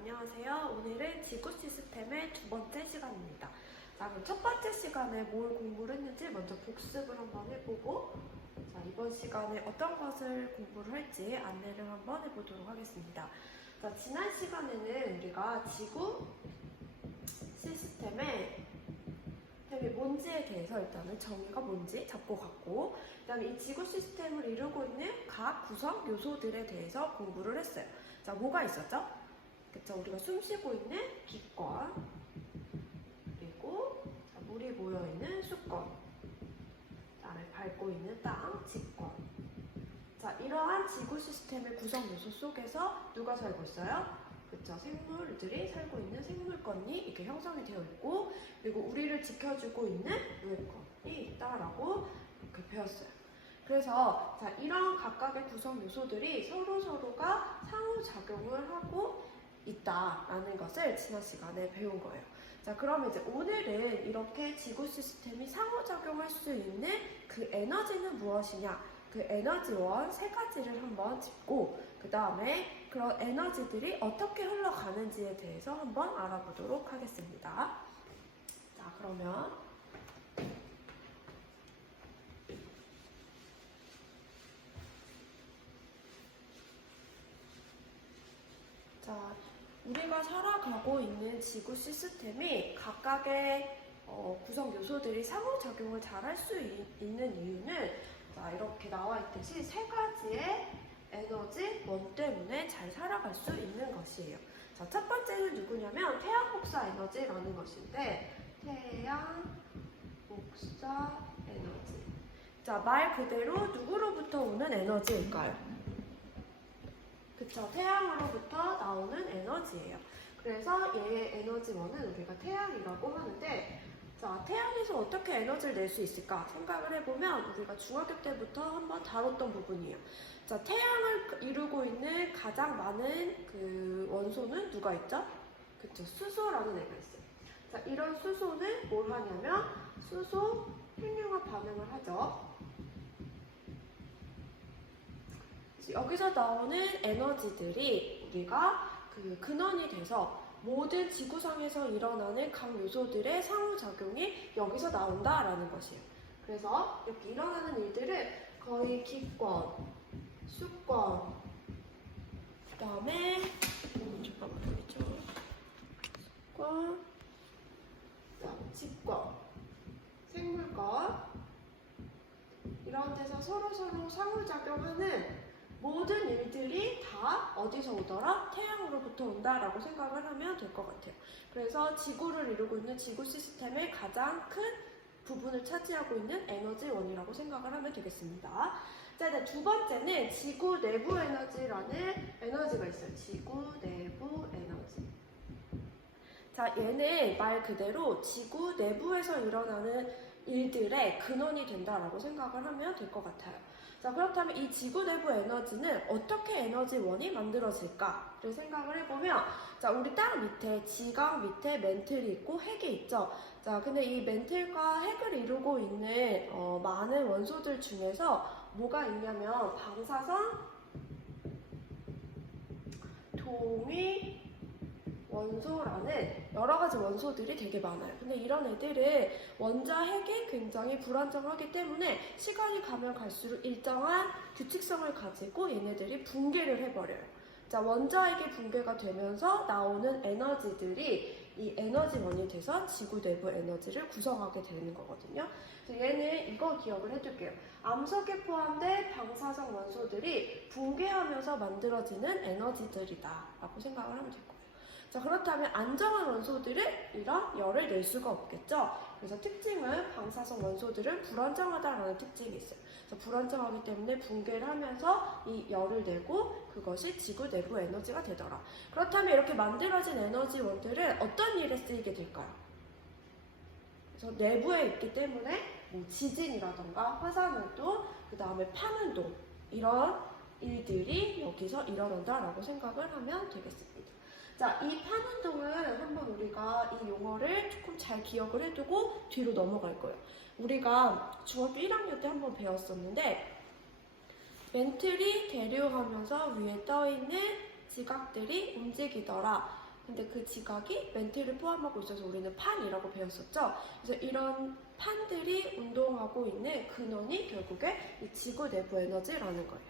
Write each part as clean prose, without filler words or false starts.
안녕하세요. 오늘은 지구 시스템의 두 번째 시간입니다. 자, 그럼 첫 번째 시간에 뭘 공부를 했는지 먼저 복습을 한번 해보고, 자, 이번 시간에 어떤 것을 공부를 할지 안내를 한번 해보도록 하겠습니다. 자, 지난 시간에는 우리가 지구 시스템의 뭔지에 대해서 일단은 정의가 뭔지 잡고 갔고, 그 다음에 이 지구 시스템을 이루고 있는 각 구성 요소들에 대해서 공부를 했어요. 자, 뭐가 있었죠? 그쵸, 우리가 숨 쉬고 있는 기권, 그리고 물이 모여있는 수권, 그 다음에 밟고 있는 땅, 지권. 자, 이러한 지구 시스템의 구성 요소 속에서 누가 살고 있어요? 그쵸, 생물들이 살고 있는 생물권이 이렇게 형성이 되어 있고, 그리고 우리를 지켜주고 있는 물권이 있다라고 이렇게 배웠어요. 그래서 자, 이런 각각의 구성 요소들이 서로가 상호작용을 하고 있다라는 것을 지난 시간에 배운 거예요. 자, 그럼 이제 오늘은 이렇게 지구 시스템이 상호작용할 수 있는 그 에너지는 무엇이냐, 그 에너지원 세 가지를 한번 짚고, 그 다음에 그런 에너지들이 어떻게 흘러가는지에 대해서 한번 알아보도록 하겠습니다. 자, 그러면 자, 우리가 살아가고 있는 지구 시스템이 각각의 구성 요소들이 상호작용을 잘 할 수 있는 이유는, 자, 이렇게 나와 있듯이 세 가지의 에너지원 때문에 잘 살아갈 수 있는 것이에요. 자, 첫 번째는 누구냐면 태양 복사 에너지라는 것인데, 태양 복사 에너지. 자, 말 그대로 누구로부터 오는 에너지일까요? 그쵸, 태양으로부터 나오는 에너지예요. 그래서 얘의 에너지원은 우리가 태양이라고 하는데, 자, 태양에서 어떻게 에너지를 낼 수 있을까 생각을 해보면 우리가 중학교 때부터 한번 다뤘던 부분이에요. 자, 태양을 이루고 있는 가장 많은 그 원소는 누가 있죠? 그쵸, 수소라는 애가 있어요. 자, 이런 수소는 뭘 하냐면 수소 핵융합 반응을 하죠. 여기서 나오는 에너지들이 우리가 그 근원이 돼서 모든 지구상에서 일어나는 각 요소들의 상호작용이 여기서 나온다라는 것이에요. 그래서 이렇게 일어나는 일들을 거의 기권, 수권, 그 다음에 수권, 직권, 생물권, 이런 데서 서로 상호작용하는 모든 일들이 다 어디서 오더라? 태양으로부터 온다라고 생각을 하면 될 것 같아요. 그래서 지구를 이루고 있는 지구 시스템의 가장 큰 부분을 차지하고 있는 에너지원이라고 생각을 하면 되겠습니다. 자, 이제 두 번째는 지구 내부 에너지라는 에너지가 있어요. 지구 내부 에너지. 자, 얘는 말 그대로 지구 내부에서 일어나는 일들의 근원이 된다라고 생각을 하면 될 것 같아요. 자, 그렇다면 이 지구 내부 에너지는 어떻게 에너지원이 만들어질까를 생각을 해보면, 자, 우리 땅 밑에 지각 밑에 멘틀이 있고 핵이 있죠. 자, 근데 이 멘틀과 핵을 이루고 있는 많은 원소들 중에서 뭐가 있냐면 방사성, 동위, 원소라는 여러 가지 원소들이 되게 많아요. 근데 이런 애들은 원자 핵이 굉장히 불안정하기 때문에 시간이 가면 갈수록 일정한 규칙성을 가지고 얘네들이 붕괴를 해버려요. 자, 원자 핵이 붕괴가 되면서 나오는 에너지들이 이 에너지원이 돼서 지구 내부 에너지를 구성하게 되는 거거든요. 그래서 얘는 이거 기억을 해둘게요. 암석에 포함된 방사성 원소들이 붕괴하면서 만들어지는 에너지들이다 라고 생각을 하면 될 거예요. 자, 그렇다면 안정한 원소들은 이런 열을 낼 수가 없겠죠. 그래서 특징은 방사성 원소들은 불안정하다라는 특징이 있어요. 그래서 불안정하기 때문에 붕괴를 하면서 이 열을 내고 그것이 지구 내부 에너지가 되더라. 그렇다면 이렇게 만들어진 에너지원들은 어떤 일에 쓰이게 될까요? 그래서 내부에 있기 때문에 뭐 지진이라던가 화산활동, 그 다음에 파운동, 이런 일들이 여기서 일어난다라고 생각을 하면 되겠습니다. 자, 이 파운동은 한번 우리가 이 용어를 조금 잘 기억을 해두고 뒤로 넘어갈 거예요. 우리가 중학교 1학년 때 한번 배웠었는데, 멘틀이 대류하면서 위에 떠있는 지각들이 움직이더라. 근데 그 지각이 멘트를 포함하고 있어서 우리는 판이라고 배웠었죠. 그래서 이런 판들이 운동하고 있는 근원이 결국에 이 지구 내부 에너지라는 거예요.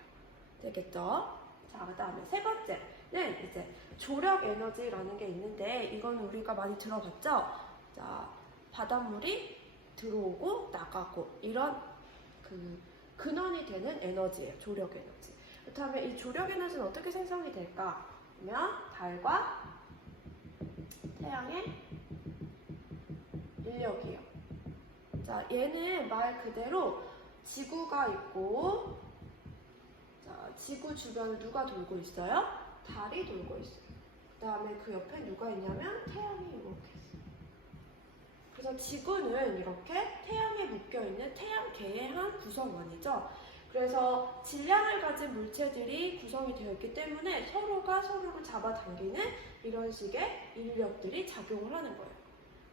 되겠죠? 자, 그 다음에 세 번째는 이제 조력 에너지라는 게 있는데 이건 우리가 많이 들어봤죠? 자, 바닷물이 들어오고 나가고 이런 그 근원이 되는 에너지예요. 조력 에너지. 그렇다면 이 조력 에너지는 어떻게 생성이 될까? 그러면 달과 태양의 인력이에요. 자, 얘는 말 그대로 지구가 있고, 자, 지구 주변을 누가 돌고 있어요? 달이 돌고 있어요. 그 다음에 그 옆에 누가 있냐면 태양이 이렇게 있어요. 그래서 지구는 이렇게 태양에 묶여있는 태양계의 한 구성원이죠. 그래서 질량을 가진 물체들이 구성이 되어 있기 때문에 서로가 서로를 잡아당기는 이런 식의 인력들이 작용을 하는 거예요.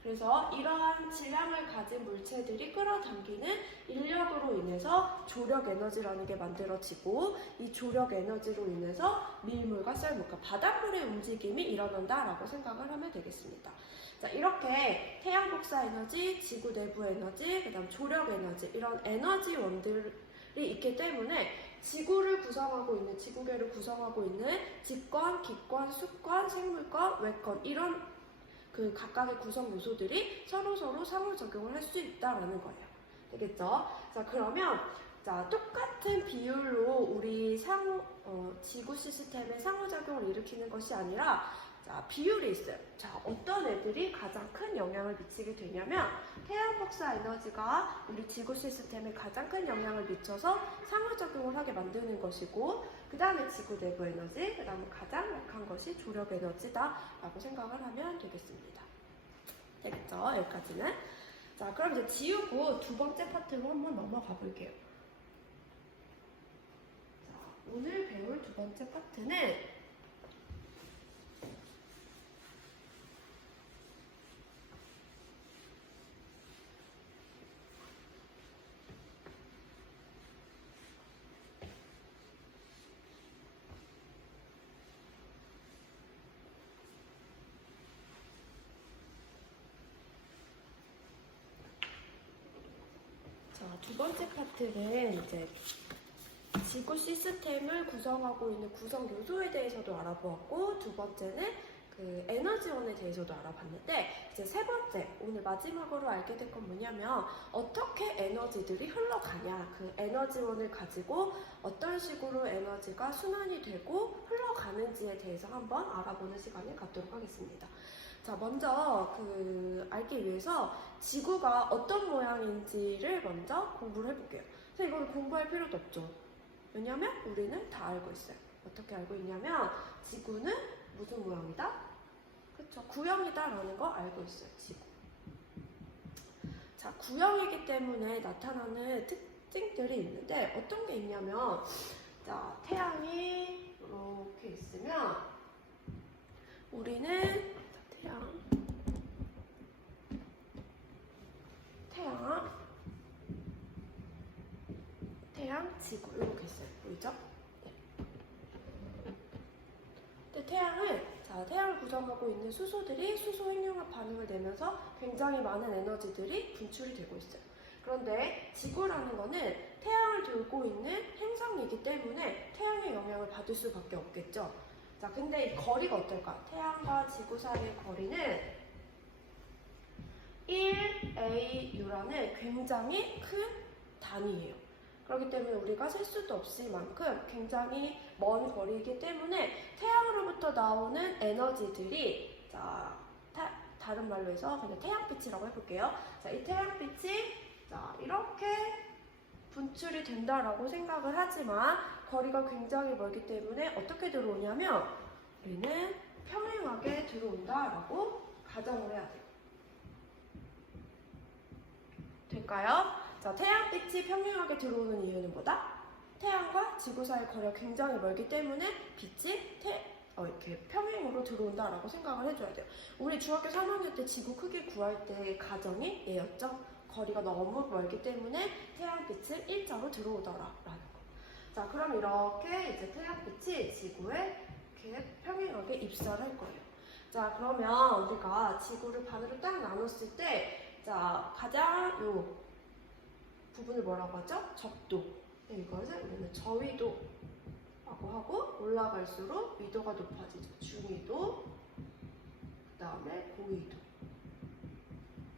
그래서 이러한 질량을 가진 물체들이 끌어당기는 인력으로 인해서 조력 에너지라는 게 만들어지고 이 조력 에너지로 인해서 밀물과 썰물, 그러니까 바닷물의 움직임이 일어난다라고 생각을 하면 되겠습니다. 자, 이렇게 태양 복사 에너지, 지구 내부 에너지, 그 다음 조력 에너지 이런 에너지원들이 있기 때문에 지구를 구성하고 있는, 지구계를 구성하고 있는 직권, 기권, 수권, 생물권, 외권 이런 그 각각의 구성 요소들이 서로서로 상호작용을 할 수 있다라는 거예요. 되겠죠? 자, 그러면 자, 똑같은 비율로 우리 지구 시스템의 상호작용을 일으키는 것이 아니라 자, 비율이 있어요. 자, 어떤 애들이 가장 큰 영향을 미치게 되냐면 태양 복사 에너지가 우리 지구 시스템에 가장 큰 영향을 미쳐서 상호작용을 하게 만드는 것이고 그 다음에 지구 내부 에너지, 그 다음에 가장 약한 것이 조력 에너지다 라고 생각을 하면 되겠습니다. 되겠죠? 여기까지는. 자, 그럼 이제 지우고 두 번째 파트로 한번 넘어가 볼게요. 자, 오늘 배울 두 번째 파트는 두 번째 파트는 이제 지구 시스템을 구성하고 있는 구성 요소에 대해서도 알아보았고 두 번째는 그 에너지원에 대해서도 알아봤는데 이제 세 번째 오늘 마지막으로 알게 된 건 뭐냐면 어떻게 에너지들이 흘러가냐 그 에너지원을 가지고 어떤 식으로 에너지가 순환이 되고 흘러가는지에 대해서 한번 알아보는 시간을 갖도록 하겠습니다. 자, 먼저 알기 위해서 지구가 어떤 모양인지를 먼저 공부를 해볼게요. 그래서 이거는 공부할 필요도 없죠. 왜냐면 우리는 다 알고 있어요. 어떻게 알고 있냐면 지구는 무슨 모양이다? 그쵸? 구형이다라는 거 알고 있어요. 지구. 자, 구형이기 때문에 나타나는 특징들이 있는데 어떤 게 있냐면 자, 태양이 이렇게 있으면 우리는 태양, 지구 이렇게 있어요. 보이죠? 네. 근데 태양을 구성하고 있는 수소들이 수소 핵융합 반응을 내면서 굉장히 많은 에너지들이 분출이 되고 있어요. 그런데 지구라는 거는 태양을 돌고 있는 행성이기 때문에 태양의 영향을 받을 수밖에 없겠죠. 자, 근데 이 거리가 어떨까? 태양과 지구 사이의 거리는 1AU라는 굉장히 큰 단위예요. 그렇기 때문에 우리가 셀 수도 없을 만큼 굉장히 먼 거리이기 때문에 태양으로부터 나오는 에너지들이 자, 다른 말로 해서 그냥 태양빛이라고 해볼게요. 자, 이 태양빛이 자, 이렇게 분출이 된다라고 생각을 하지만 거리가 굉장히 멀기 때문에 어떻게 들어오냐면 우리는 평행하게 들어온다라고 가정을 해야 돼요. 될까요? 자, 태양빛이 평행하게 들어오는 이유는 뭐다? 태양과 지구 사이 거리가 굉장히 멀기 때문에 빛이 이렇게 평행으로 들어온다라고 생각을 해줘야 돼요. 우리 중학교 3학년 때 지구 크기 구할 때 가정이 얘였죠? 거리가 너무 멀기 때문에 태양빛은 일자로 들어오더라라는 거. 자, 그럼 이렇게 이제 태양빛이 지구에 이렇게 평행하게 입사를 할 거예요. 자, 그러면 우리가 지구를 반으로 딱 나눴을 때, 자, 가장 요 부분을 뭐라고 하죠? 적도. 이것을 우리는 저위도라고 하고, 올라갈수록 위도가 높아지죠. 중위도, 그 다음에 고위도.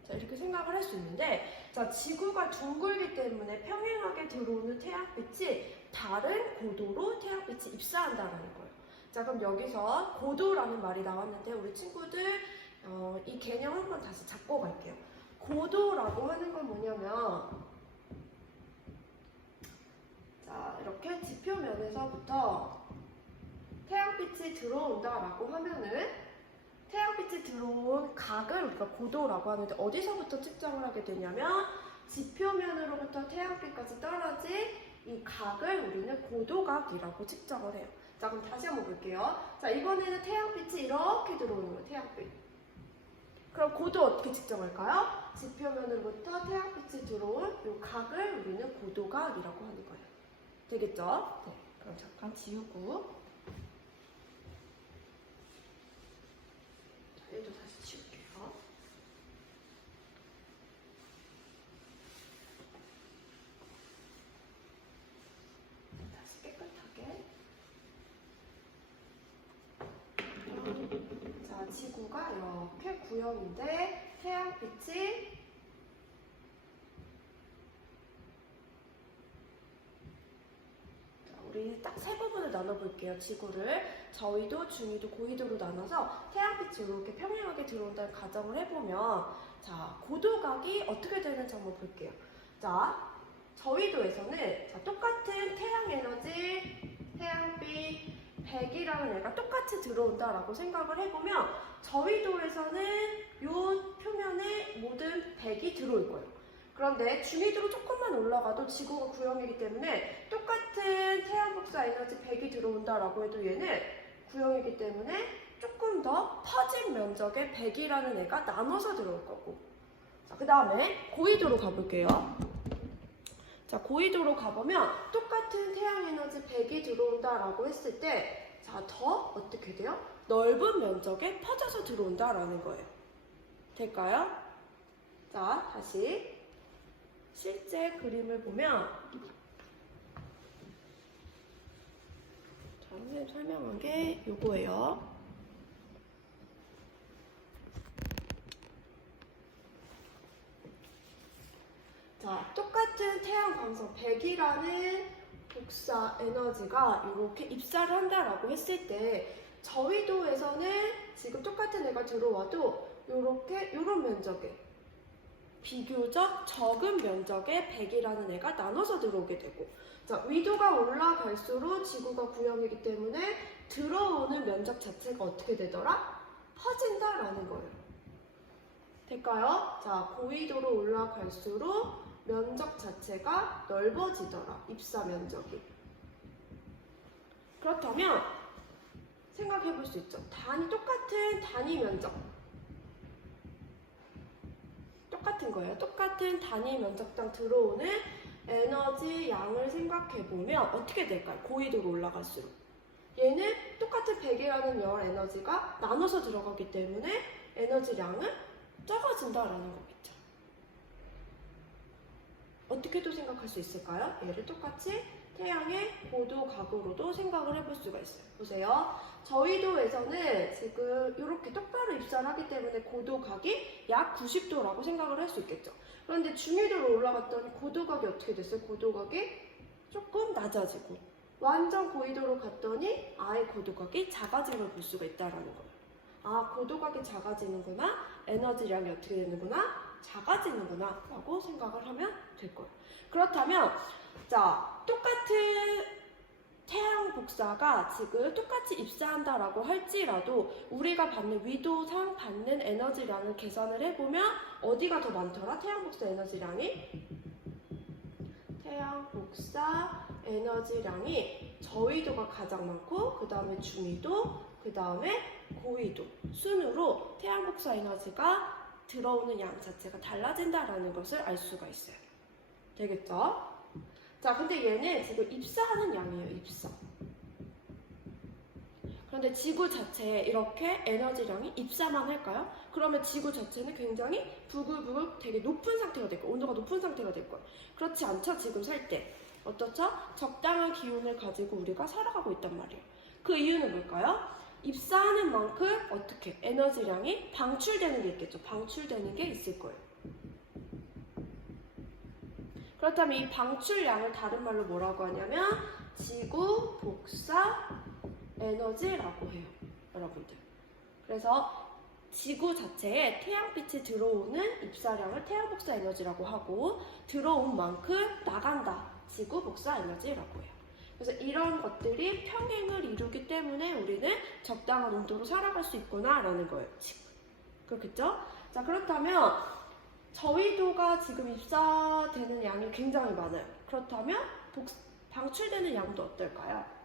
자, 이렇게 생각을 할 수 있는데, 자, 지구가 둥글기 때문에 평행하게 들어오는 태양빛이 다른 고도로 태양빛이 입사한다는 거예요. 자, 그럼 여기서 고도라는 말이 나왔는데 우리 친구들 이 개념 한번 다시 잡고 갈게요. 고도라고 하는 건 뭐냐면, 자, 이렇게 지표면에서부터 태양빛이 들어온다라고 하면은 태양빛이 들어온 각을 우리가 고도라고 하는데 어디서부터 측정을 하게 되냐면 지표면으로부터 태양빛까지 떨어진 이 각을 우리는 고도각이라고 측정을 해요. 자, 그럼 다시 한번 볼게요. 자, 이번에는 태양빛이 이렇게 들어오는 거예요. 태양빛. 그럼 고도 어떻게 측정할까요? 지표면으로부터 태양빛이 들어온 이 각을 우리는 고도각이라고 하는 거예요. 되겠죠? 네, 그럼 잠깐 지우고 얘도 다시 지울게요. 다시 깨끗하게. 자, 지구가 이렇게 구형인데 태양빛이 우리 딱 세 부분을 나눠볼게요. 지구를 저위도, 중위도, 고위도로 나눠서 태양빛이 이렇게 평행하게 들어온다는 가정을 해보면, 자, 고도각이 어떻게 되는지 한번 볼게요. 자, 저위도에서는 자, 똑같은 태양 에너지, 태양빛 100이라는 애가 똑같이 들어온다라고 생각을 해보면 저위도에서는 이 표면에 모든 100이 들어올 거예요. 그런데 중위도로 조금만 올라가도 지구가 구형이기 때문에 똑같은 태양 복사 에너지 100이 들어온다라고 해도 얘는 구형이기 때문에 조금 더 퍼진 면적의 100이라는 애가 나눠서 들어올 거고. 자, 그 다음에 고위도로 가볼게요. 자, 고위도로 가보면 똑같은 태양 에너지 100이 들어온다라고 했을 때, 자, 더 어떻게 돼요? 넓은 면적에 퍼져서 들어온다라는 거예요. 될까요? 자, 다시. 실제 그림을 보면, 자, 선생님 설명한 게 요거예요. 자, 똑같은 태양 광선 100이라는 복사 에너지가 이렇게 입사를 한다라고 했을 때 저위도에서는 지금 똑같은 애가 들어와도 이렇게 이런 면적에 비교적 적은 면적의 100이라는 애가 나눠서 들어오게 되고, 자, 위도가 올라갈수록 지구가 구형이기 때문에 들어오는 면적 자체가 어떻게 되더라? 퍼진다라는 거예요. 될까요? 자, 고위도로 올라갈수록 면적 자체가 넓어지더라. 입사 면적이. 그렇다면 생각해 볼 수 있죠. 똑같은 단위 면적. 똑같은 거예요. 똑같은 단위 면적당 들어오는 에너지 양을 생각해 보면 어떻게 될까요? 고위도로 올라갈수록. 얘는 똑같은 100이라는 열 에너지가 나눠서 들어가기 때문에 에너지량은 적어진다라는 거겠죠. 어떻게도 생각할 수 있을까요? 얘를 똑같이 태양의 고도각으로도 생각을 해볼 수가 있어요. 보세요. 저위도에서는 지금 이렇게 똑바로 입사를 하기 때문에 고도각이 약 90도라고 생각을 할 수 있겠죠. 그런데 중위도로 올라갔더니 고도각이 어떻게 됐어요? 고도각이 조금 낮아지고, 완전 고위도로 갔더니 아예 고도각이 작아진 걸 볼 수가 있다는 거예요. 아, 고도각이 작아지는구나, 에너지량이 어떻게 되는구나, 작아지는구나 라고 생각을 하면 될 거예요. 그렇다면 자, 똑같은 태양 복사가 지금 똑같이 입사한다라고 할지라도 우리가 받는 위도상 받는 에너지량을 계산을 해보면 어디가 더 많더라? 태양 복사 에너지량이? 태양 복사 에너지량이 저위도가 가장 많고, 그 다음에 중위도, 그 다음에 고위도 순으로 태양 복사 에너지가 들어오는 양 자체가 달라진다라는 것을 알 수가 있어요. 되겠죠? 자, 근데 얘는 지금 입사하는 양이에요. 입사. 그런데 지구 자체에 이렇게 에너지량이 입사만 할까요? 그러면 지구 자체는 굉장히 부글부글 되게 높은 상태가 될 거예요. 온도가 높은 상태가 될 거예요. 그렇지 않죠? 지금 살 때. 어떻죠? 적당한 기온을 가지고 우리가 살아가고 있단 말이에요. 그 이유는 뭘까요? 입사하는 만큼 어떻게 에너지량이 방출되는 게 있겠죠. 방출되는 게 있을 거예요. 그렇다면 이 방출량을 다른 말로 뭐라고 하냐면 지구 복사 에너지라고 해요. 여러분들. 그래서 지구 자체에 태양빛이 들어오는 입사량을 태양 복사 에너지라고 하고 들어온 만큼 나간다. 지구 복사 에너지라고 해요. 그래서 이런 것들이 평행을 이루기 때문에 우리는 적당한 온도로 살아갈 수 있구나라는 거예요. 그렇겠죠? 자, 그렇다면 저위도가 지금 입사되는 양이 굉장히 많아요. 그렇다면 방출되는 양도 어떨까요?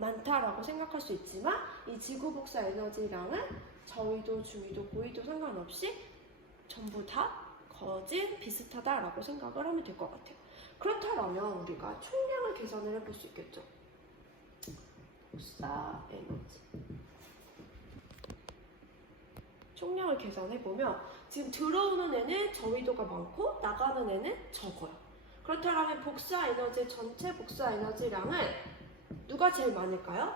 많다라고 생각할 수 있지만 이 지구 복사 에너지량은 저위도, 중위도, 고위도 상관없이 전부 다 거진 비슷하다라고 생각을 하면 될 것 같아요. 그렇다면 우리가 총량을 계산을 해볼 수 있겠죠. 복사 에너지. 총량을 계산해보면 지금 들어오는 애는 저위도가 많고 나가는 애는 적어요. 그렇다면 복사 에너지, 전체 복사 에너지량은 누가 제일 많을까요?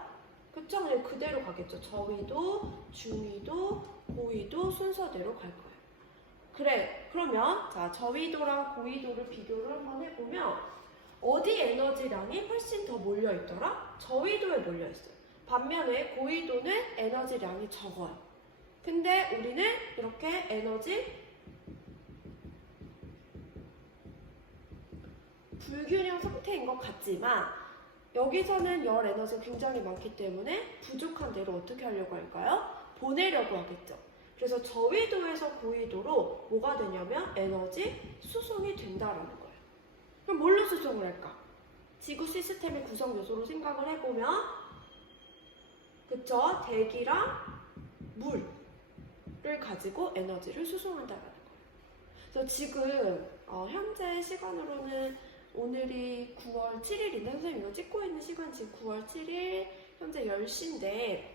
그쵸? 그냥 그대로 가겠죠. 저위도, 중위도, 고위도 순서대로 갈 거예요. 그래, 그러면 자 저위도랑 고위도를 비교를 한번 해보면 어디 에너지량이 훨씬 더 몰려있더라? 저위도에 몰려있어요. 반면에 고위도는 에너지량이 적어요. 근데 우리는 이렇게 에너지 불균형 상태인 것 같지만 여기서는 열 에너지가 굉장히 많기 때문에 부족한 대로 어떻게 하려고 할까요? 보내려고 하겠죠. 그래서 저위도에서 고위도로 뭐가 되냐면 에너지 수송이 된다라는 거예요. 그럼 뭘로 수송을 할까? 지구 시스템의 구성 요소로 생각을 해보면 그쵸? 대기랑 물을 가지고 에너지를 수송한다는 거예요. 그래서 지금 현재 시간으로는 오늘이 9월 7일인데 선생님 이거 찍고 있는 시간 지금 9월 7일 현재 10시인데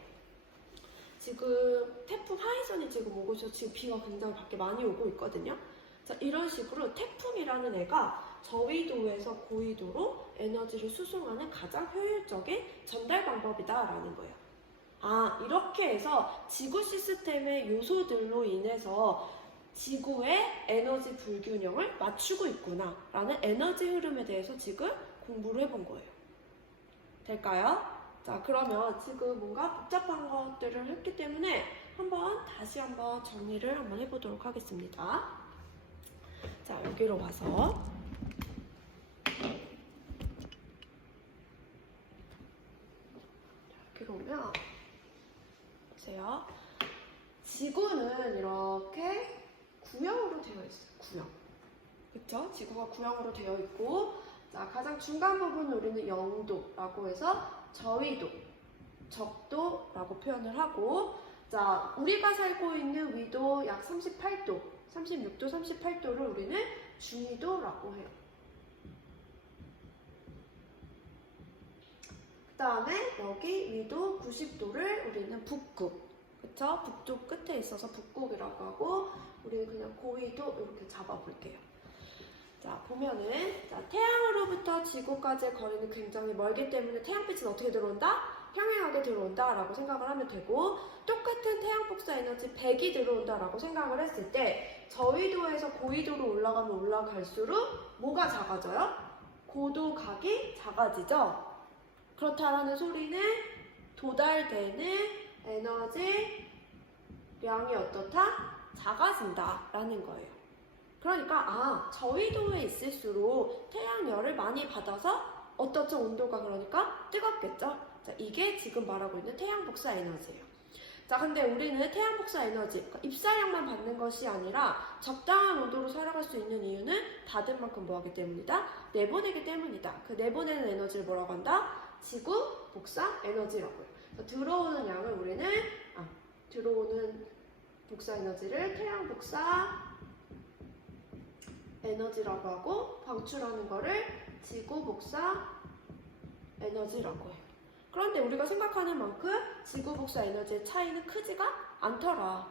지금 태풍 하이선이 지금 오고 있어서 지금 비가 굉장히 밖에 많이 오고 있거든요. 자, 이런 식으로 태풍이라는 애가 저위도에서 고위도로 에너지를 수송하는 가장 효율적인 전달 방법이다라는 거예요. 아, 이렇게 해서 지구 시스템의 요소들로 인해서 지구의 에너지 불균형을 맞추고 있구나 라는 에너지 흐름에 대해서 지금 공부를 해본 거예요. 될까요? 자, 그러면 지금 뭔가 복잡한 것들을 했기 때문에 다시 한번 정리를 한번 해보도록 하겠습니다. 자, 여기로 와서 여기로 오면 보세요. 지구는 이렇게 구형으로 되어 있어요. 구형. 그쵸? 지구가 구형으로 되어 있고 자, 가장 중간 부분은 우리는 0도라고 해서 저위도, 적도라고 표현을 하고 자, 우리가 살고 있는 위도 약 38도, 36도, 38도를 우리는 중위도라고 해요. 그 다음에 여기 위도 90도를 우리는 북극, 그쵸? 북쪽 끝에 있어서 북극이라고 하고 우리는 그냥 고위도 이렇게 잡아볼게요. 자, 보면은 자, 태양으로부터 지구까지의 거리는 굉장히 멀기 때문에 태양빛은 어떻게 들어온다? 평행하게 들어온다 라고 생각을 하면 되고 똑같은 태양 복사 에너지 100이 들어온다 라고 생각을 했을 때 저위도에서 고위도로 올라가면 올라갈수록 뭐가 작아져요? 고도각이 작아지죠? 그렇다라는 소리는 도달되는 에너지 량이 어떻다? 작아진다 라는 거예요. 그러니까 저위도에 있을수록 태양열을 많이 받아서 어떻죠? 온도가 그러니까 뜨겁겠죠? 자, 이게 지금 말하고 있는 태양 복사 에너지예요. 자, 근데 우리는 태양 복사 에너지, 그러니까 입사량만 받는 것이 아니라 적당한 온도로 살아갈 수 있는 이유는 받은 만큼 뭐하기 때문이다? 내보내기 때문이다. 그 내보내는 에너지를 뭐라고 한다? 지구 복사 에너지라고요. 들어오는 양을 우리는 들어오는 복사 에너지를 태양 복사 에너지라고 하고 방출하는 거를 지구 복사 에너지라고 해요. 그런데 우리가 생각하는 만큼 지구 복사 에너지의 차이는 크지가 않더라.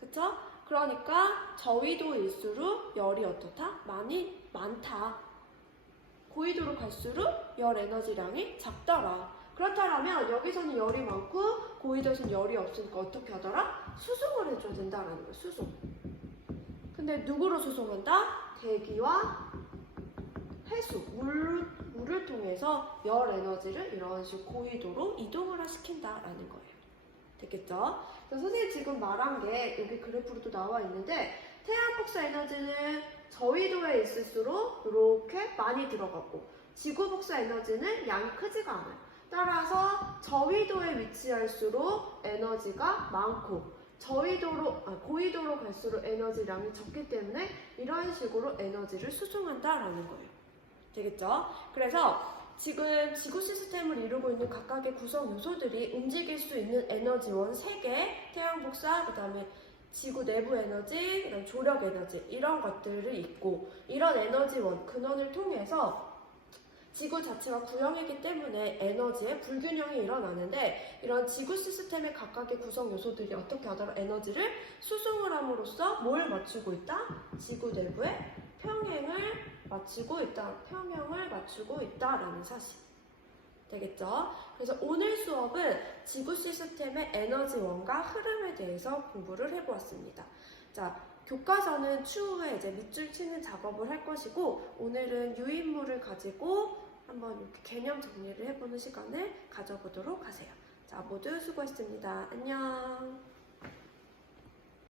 그쵸? 그러니까 저위도일수록 열이 어떻다? 많다. 고위도로 갈수록 열 에너지량이 작더라. 그렇다면 여기서는 열이 많고 고위도에서는 열이 없으니까 어떻게 하더라? 수송을 해줘야 된다라는 거야. 수송. 근데 누구로 수송한다? 대기와 해수, 물을 통해서 열 에너지를 이런 식으로 고위도로 이동을 시킨다라는 거예요. 됐겠죠? 그래서 선생님이 지금 말한 게 여기 그래프로도 나와 있는데 태양 복사 에너지는 저위도에 있을수록 이렇게 많이 들어가고 지구 복사 에너지는 양이 크지가 않아요. 따라서 저위도에 위치할수록 에너지가 많고 고위도로 갈수록 에너지량이 적기 때문에 이런 식으로 에너지를 수송한다라는 거예요. 되겠죠? 그래서 지금 지구 시스템을 이루고 있는 각각의 구성 요소들이 움직일 수 있는 에너지원 3개, 태양 복사, 그 다음에 지구 내부 에너지, 그다음 조력 에너지 이런 것들이 있고 이런 에너지원 근원을 통해서 지구 자체가 구형이기 때문에 에너지의 불균형이 일어나는데 이런 지구 시스템의 각각의 구성 요소들이 어떻게 하더라? 에너지를 수송을 함으로써 뭘 맞추고 있다? 지구 내부의 평형을 맞추고 있다라는 사실. 되겠죠? 그래서 오늘 수업은 지구 시스템의 에너지원과 흐름에 대해서 공부를 해보았습니다. 자, 교과서는 추후에 이제 밑줄 치는 작업을 할 것이고 오늘은 유인물을 가지고 한번 이렇게 개념 정리를 해보는 시간을 가져보도록 하세요. 자, 모두 수고했습니다. 안녕.